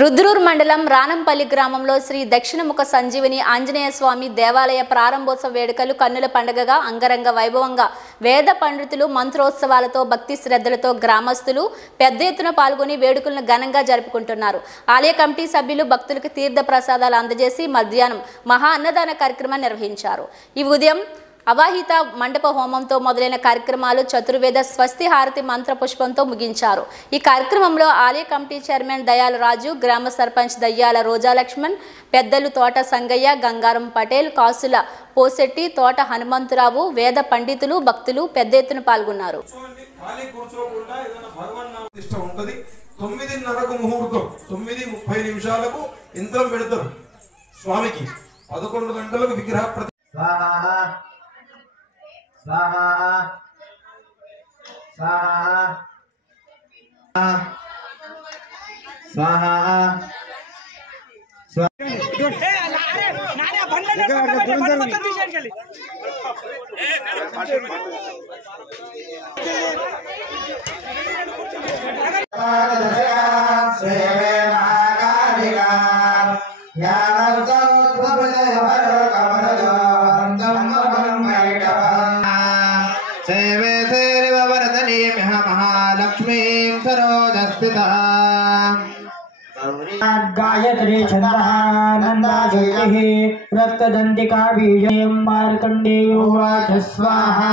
రుద్రూర్ మండలం రానంపల్లి గ్రామంలో శ్రీ దక్షిణముఖ సంజీవిని ఆంజనేయ స్వామి దేవాలయ ప్రారంభోత్సవ వేడుకలు కన్నుల పండుగగా అంగరంగ వైభవంగా వేద పండితులు మంత్రోత్సవాలతో భక్తి శ్రద్ధలతో గ్రామస్తులు పెద్ద ఎత్తున పాల్గొని వేడుకలను ఘనంగా జరుపుకుంటున్నారు. ఆలయ కమిటీ సభ్యులు భక్తులకు తీర్థ ప్రసాదాలు అందజేసి మధ్యాహ్నం మహా అన్నదాన కార్యక్రమాన్ని నిర్వహించారు. ఈ ఉదయం అవాహిత మండప హోమంతో మొదలైన కార్యక్రమాలు చతుర్వేద స్వస్తి హారతి మంత్ర పుష్పంతో ముగించారు. ఈ కార్యక్రమంలో ఆలయ కమిటీ చైర్మన్ దయాల రాజు, గ్రామ సర్పంచ్ దయ్యాల రోజా లక్ష్మణ్, పెద్దలు తోట సంగయ్య, గంగారం పటేల్, కాసుల పోసెట్టి, తోట హనుమంతరావు, వేద పండితులు, భక్తులు పెద్ద ఎత్తున పాల్గొన్నారు. 9:30కు ముహూర్తం, 9:30 యంత్రం పెడతారు స్వామికి. 11 గంటలకు విగ్రహ स्वाहा स्वाहा गायत्री छन्दः नन्दाशक्तिः रक्तदन्तिका बीजं मार्कण्डेयो वाच स्वाहा।